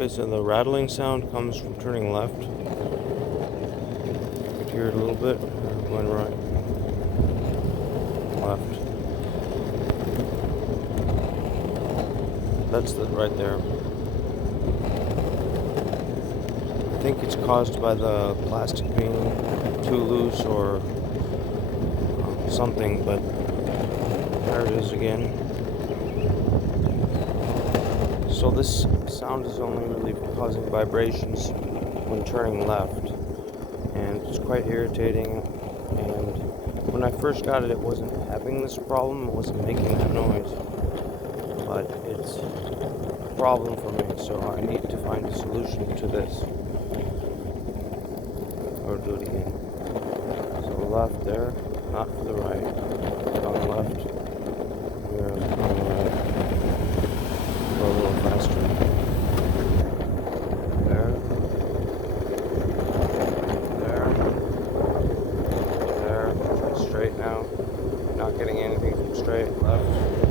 Okay, so the rattling sound comes from turning left. You can hear it a little bit. Going right, left. That's the right there. I think it's caused by the plastic being too loose or something, but there it is again. So this sound is only really causing vibrations when turning left, and it's quite irritating. And when I first got it, it wasn't having this problem, it wasn't making that noise, but it's a problem for me, so I need to find a solution to this. Or do it again. So left there, not for the right. On the left. Here, on the right. Go a little faster. There. There. There. Try straight now. Not getting anything from straight. Left.